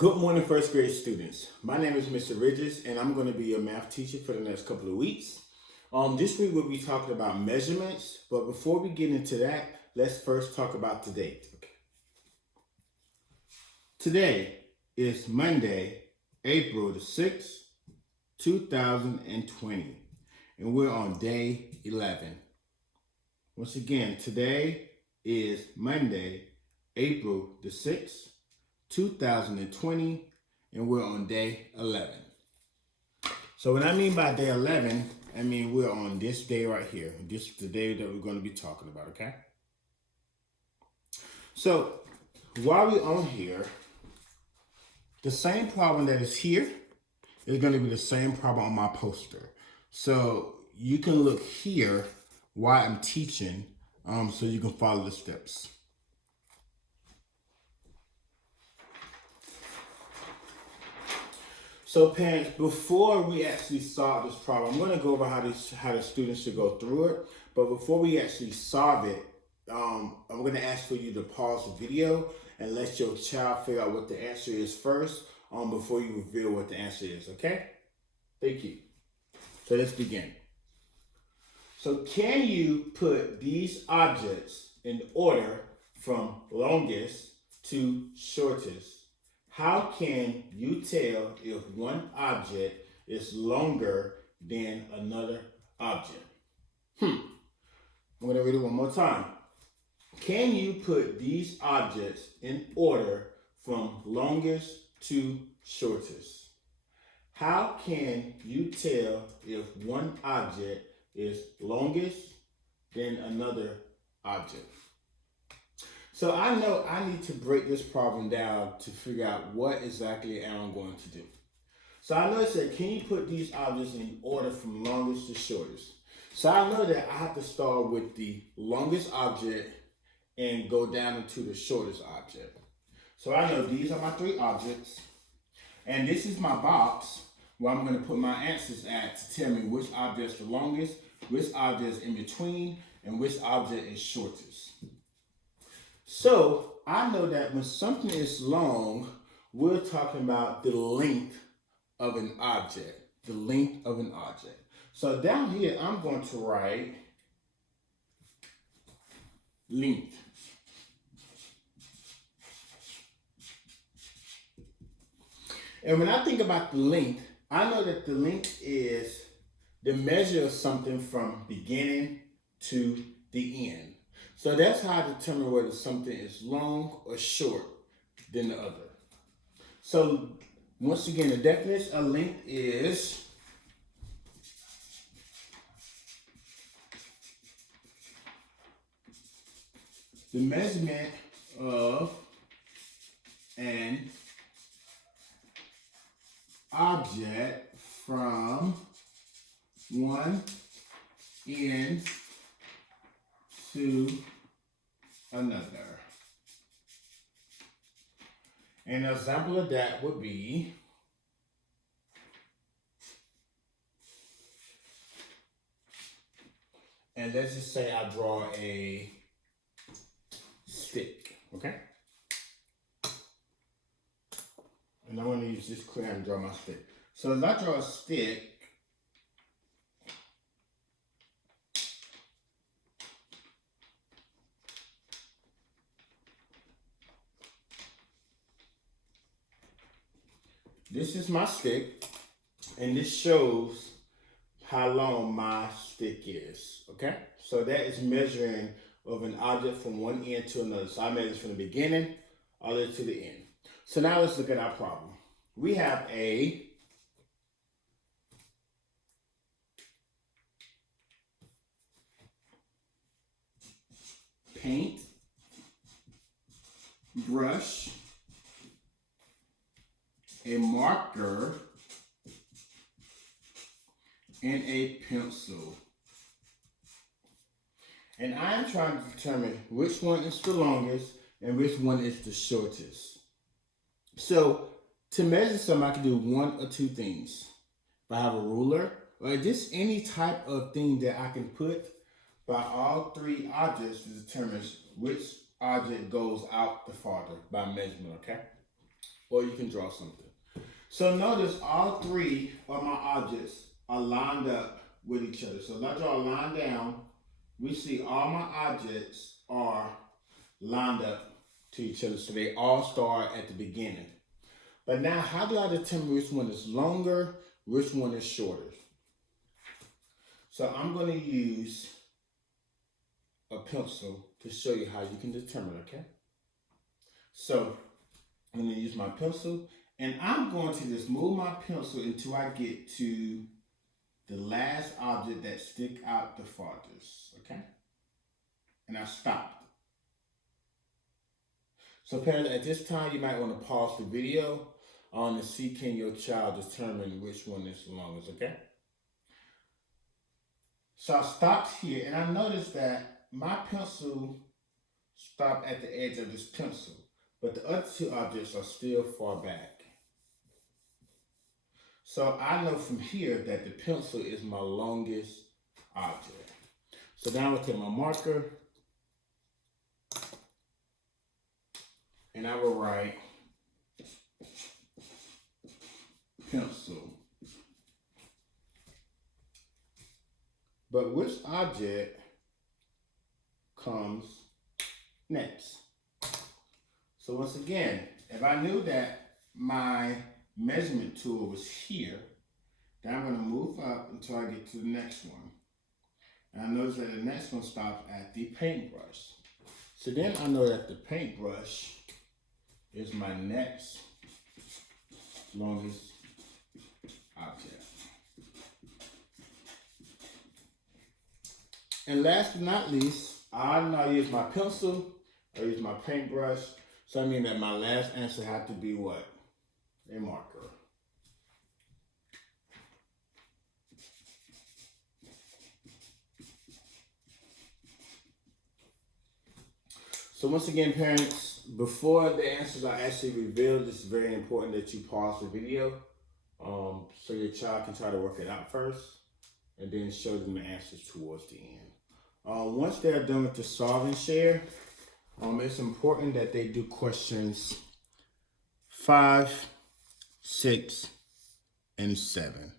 Good morning, first grade students. My name is Mr. Ridges, and I'm going to be your math teacher for the next couple of weeks. This week we'll be talking about measurements, but before we get into that, let's first talk about the date. Okay. Today is Monday, April the 6th, 2020, and we're on day 11. Once again, today is Monday, April the 6th, 2020, and we're on day 11. So what I mean by day 11, I mean we're on this day right here. This is the day that we're going to be talking about, okay? So while we're on here, the same problem that is here is going to be the same problem on my poster. So you can look here while I'm teaching so you can follow the steps. So parents, before we actually solve this problem, I'm going to go over how the students should go through it. But before we actually solve it, I'm going to ask for you to pause the video and let your child figure out what the answer is first before you reveal what the answer is, okay? Thank you. So let's begin. So can you put these objects in order from longest to shortest? How can you tell if one object is longer than another object? I'm going to read it one more time. Can you put these objects in order from longest to shortest? How can you tell if one object is longest than another object? So I know I need to break this problem down to figure out what exactly I'm going to do. So I know it said, can you put these objects in order from longest to shortest? So I know that I have to start with the longest object and go down into the shortest object. So I know these are my three objects, and this is my box where I'm going to put my answers at to tell me which object is the longest, which object is in between, and which object is shortest. So I know that when something is long, we're talking about the length of an object, the length of an object. So down here, I'm going to write length. And when I think about the length, I know that the length is the measure of something from beginning to the end. So that's how I determine whether something is long or short than the other. So once again, the definition of length is the measurement of an object from one end to another. An example of that would be and let's just say I draw a stick, okay? And I'm going to use this crayon to draw my stick. So as I draw a stick, this is my stick, and this shows how long my stick is, okay? So that is measuring of an object from one end to another. So I measure from the beginning all the way to the end. So now let's look at our problem. We have a paint brush, a marker, and a pencil. And I'm trying to determine which one is the longest and which one is the shortest. So to measure something, I can do one or two things. If I have a ruler or just any type of thing that I can put by all three objects to determine which object goes out the farther by measurement, okay? or you can draw something. So notice all three of my objects are lined up with each other. So if I draw a line down, we see all my objects are lined up to each other. So they all start at the beginning. But now, how do I determine which one is longer, which one is shorter? So I'm going to use a pencil to show you how you can determine, okay? So I'm going to use my pencil, and I'm going to just move my pencil until I get to the last object that stick out the farthest, okay? And I stopped. So parents, at this time, you might want to pause the video to see can your child determine which one is the longest, okay? So I stopped here, and I noticed that my pencil stopped at the edge of this pencil, but the other two objects are still far back. So I know from here that the pencil is my longest object. So now I'm going to take my marker, and I will write pencil. But which object comes next? So once again, if I knew that my measurement tool was here, then I'm going to move up until I get to the next one. And I notice that the next one stops at the paintbrush. So then I know that the paintbrush is my next longest object. And last but not least, I now use my pencil, I use my paintbrush, so I mean that my last answer had to be what? A marker. So once again, parents, before the answers are actually revealed, it's very important that you pause the video so your child can try to work it out first and then show them the answers towards the end. Once they're done with the solve and share, it's important that they do questions 5, 6, and 7.